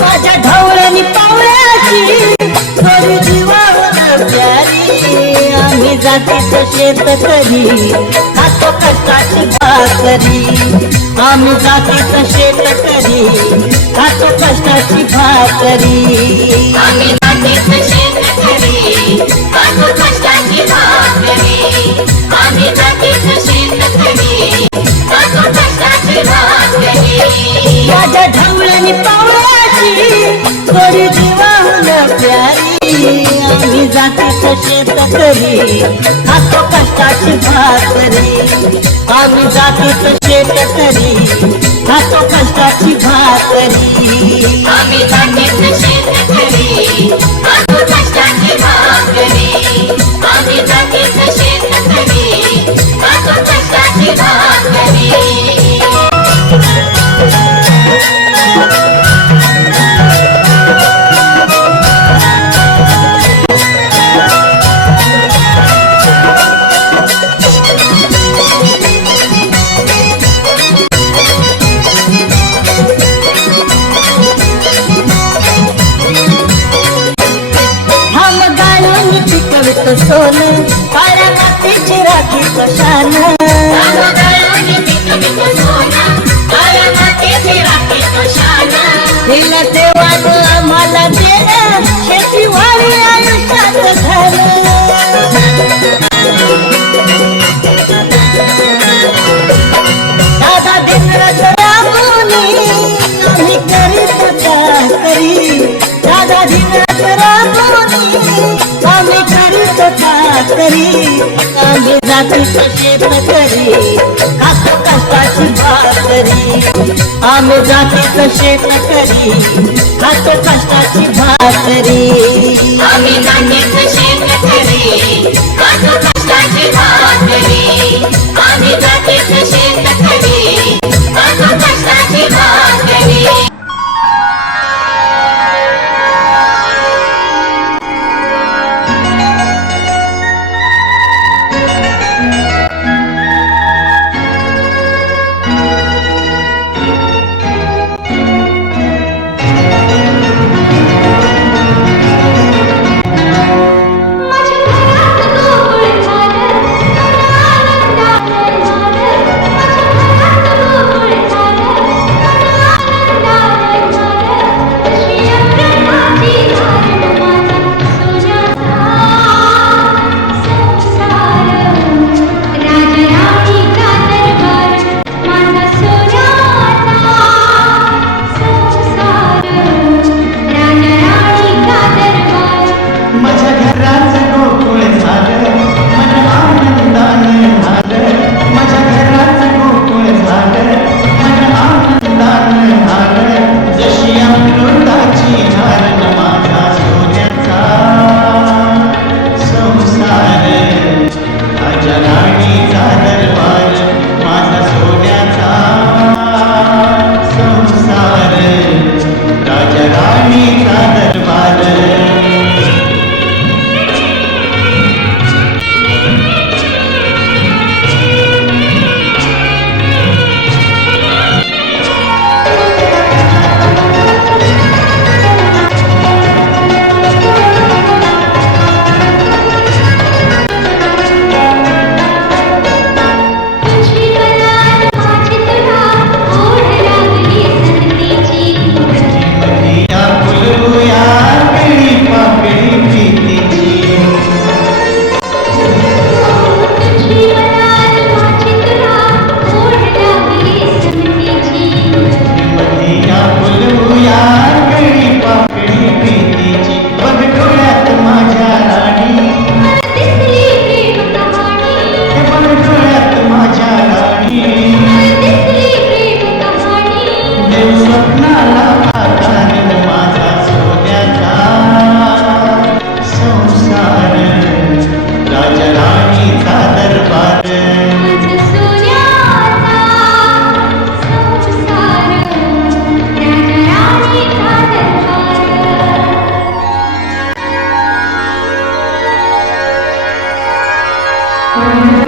माझ्या ढवळणी पावळ्याची थोडी जीवावना प्यारी. आम्ही जातीचं शेत करी खातो कष्टाची भाकरी. आम्ही जातीचं शेत करी खातो कष्टाची भाकरी. आम्ही जातीचं शेत करी खातो कष्टाची भाकरी. आम्ही पावळाची थोडी जीवाहून प्यारी. आम्ही जाती शेत करी खातो कष्टाची भाकरी. आम्ही जाती शेत करी खातो कष्टाची भाकरी. आम्ही पिकवित सोन. काळ्या मातीची राखी कशान? हिला देवानं आम्हाला करी आम्ही जातीच शेतकरी काका कष्टाची भाकरी. आम्ही जाती जातीच शेतकरी काका कष्टाची भाकरी. आम्ही जातीत शेतकरी Thank mm -hmm. you.